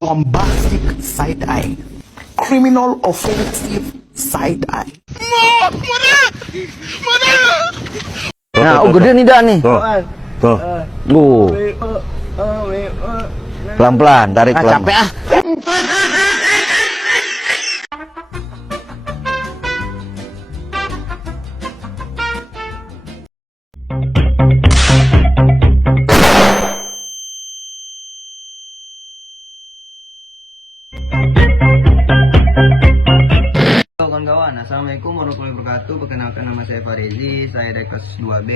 bombastic side eye, criminal offensive side eye. Nah, oh gede nih dah nih. Tuh. Pelan-pelan, tarik pelan. Capek ah. Halo kawan-kawan, assalamualaikum warahmatullahi wabarakatuh. Perkenalkan, nama saya Farizi, saya dari kelas 2B.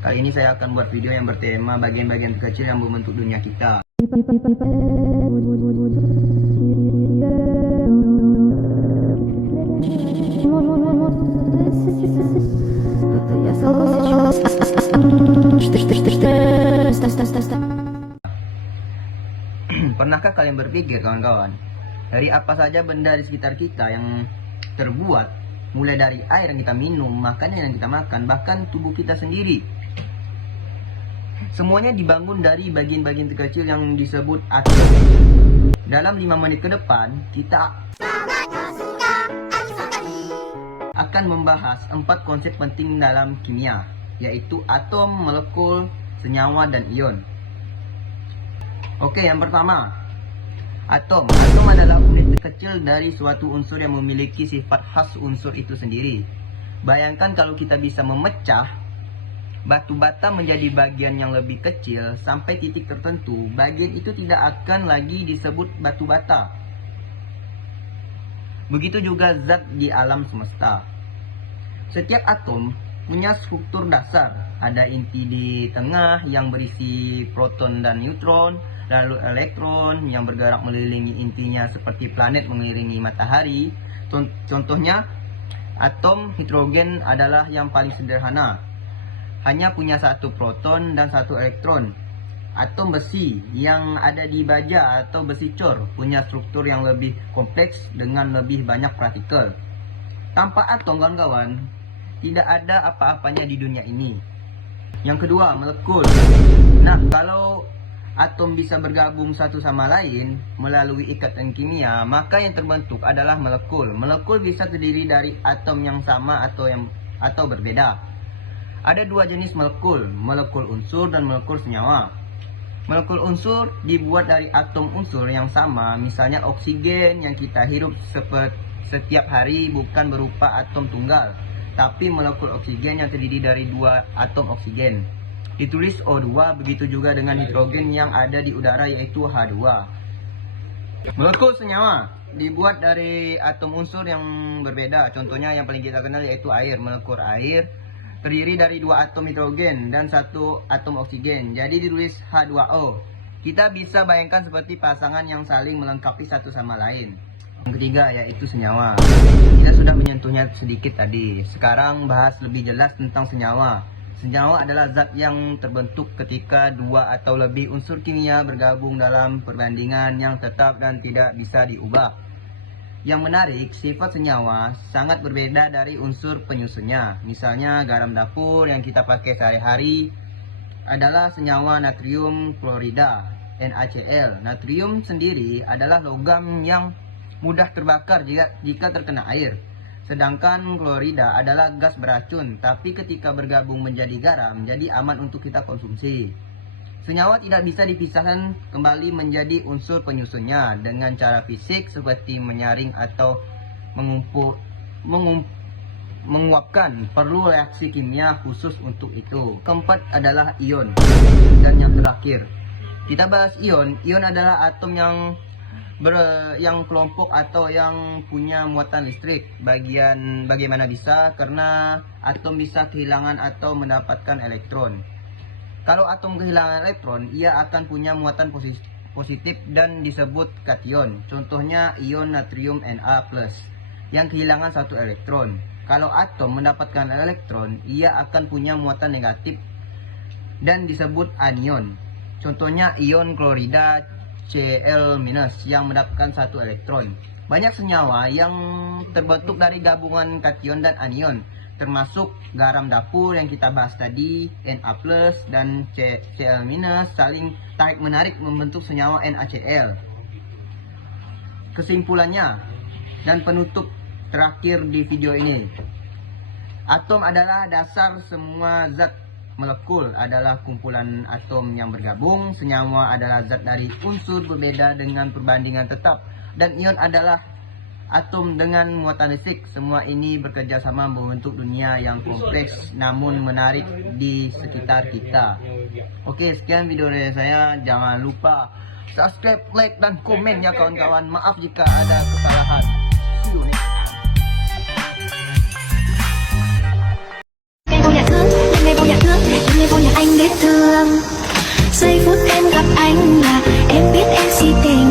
Kali ini saya akan buat video yang bertema bagian-bagian kecil yang membentuk dunia kita. Pernahkah kalian berpikir kawan-kawan, dari apa saja benda di sekitar kita yang terbuat, mulai dari air yang kita minum, makanan yang kita makan, bahkan tubuh kita sendiri, semuanya dibangun dari bagian-bagian terkecil yang disebut atom. Dalam 5 menit ke depan, kita akan membahas 4 konsep penting dalam kimia, yaitu atom, molekul, senyawa, dan ion. Oke, yang pertama, atom. Atom adalah unit terkecil dari suatu unsur yang memiliki sifat khas unsur itu sendiri. Bayangkan kalau kita bisa memecah batu bata menjadi bagian yang lebih kecil sampai titik tertentu, bagian itu tidak akan lagi disebut batu bata. Begitu juga zat di alam semesta. Setiap atom punya struktur dasar. Ada inti di tengah yang berisi proton dan neutron, lalu elektron yang bergerak mengelilingi intinya seperti planet mengelilingi matahari. Contohnya, atom hidrogen adalah yang paling sederhana, hanya punya 1 proton dan 1 elektron. Atom besi yang ada di baja atau besi cor punya struktur yang lebih kompleks dengan lebih banyak partikel. Tanpa atom, kawan-kawan, tidak ada apa-apanya di dunia ini. Yang kedua, molekul. Nah, kalau atom bisa bergabung satu sama lain melalui ikatan kimia, maka yang terbentuk adalah molekul. Molekul bisa terdiri dari atom yang sama atau berbeda. Ada 2 jenis molekul, molekul unsur dan molekul senyawa. Molekul unsur dibuat dari atom unsur yang sama, misalnya oksigen yang kita hirup setiap hari bukan berupa atom tunggal, tapi molekul oksigen yang terdiri dari 2 atom oksigen. Ditulis O2, begitu juga dengan hidrogen yang ada di udara yaitu H2. Molekul senyawa dibuat dari atom unsur yang berbeda. Contohnya yang paling kita kenal yaitu air. Molekul air terdiri dari 2 atom hidrogen dan 1 atom oksigen. Jadi ditulis H2O. Kita bisa bayangkan seperti pasangan yang saling melengkapi satu sama lain. Yang ketiga yaitu senyawa. Kita sudah menyentuhnya sedikit tadi. Sekarang bahas lebih jelas tentang senyawa. Senyawa adalah zat yang terbentuk ketika 2 atau lebih unsur kimia bergabung dalam perbandingan yang tetap dan tidak bisa diubah. Yang menarik, sifat senyawa sangat berbeda dari unsur penyusunnya. Misalnya garam dapur yang kita pakai sehari-hari adalah senyawa natrium klorida, NaCl. Natrium sendiri adalah logam yang mudah terbakar jika terkena air. Sedangkan klorida adalah gas beracun, tapi ketika bergabung menjadi garam, jadi aman untuk kita konsumsi. Senyawa tidak bisa dipisahkan kembali menjadi unsur penyusunnya dengan cara fisik seperti menyaring atau menguapkan. Perlu reaksi kimia khusus untuk itu. Keempat adalah ion. Dan yang terakhir, kita bahas ion. Ion adalah atom yang kelompok atau yang punya muatan listrik. Bagaimana bisa? Karena atom bisa kehilangan atau mendapatkan elektron. Kalau atom kehilangan elektron, ia akan punya muatan positif dan disebut kation. Contohnya ion natrium Na+ yang kehilangan 1 elektron. Kalau atom mendapatkan elektron, ia akan punya muatan negatif dan disebut anion. Contohnya ion klorida Cl- yang mendapatkan 1 elektron. Banyak senyawa yang terbentuk dari gabungan kation dan anion, termasuk garam dapur yang kita bahas tadi, Na+ dan Cl- saling tarik-menarik membentuk senyawa NaCl. kesimpulannya dan penutup terakhir di video ini. Atom adalah dasar semua zat. Molekul adalah kumpulan atom yang bergabung. Senyawa adalah zat dari unsur berbeda dengan perbandingan tetap. Dan ion adalah atom dengan muatan listrik. Semua ini bekerja sama membentuk dunia yang kompleks namun menarik di sekitar kita. Oke, sekian video dari saya. Jangan lupa subscribe, like, dan komen ya kawan-kawan. Maaf jika ada kesalahan. See you next time. Ngày vô nhà anh biết thương. Giây phút em gặp anh là em biết em si tình.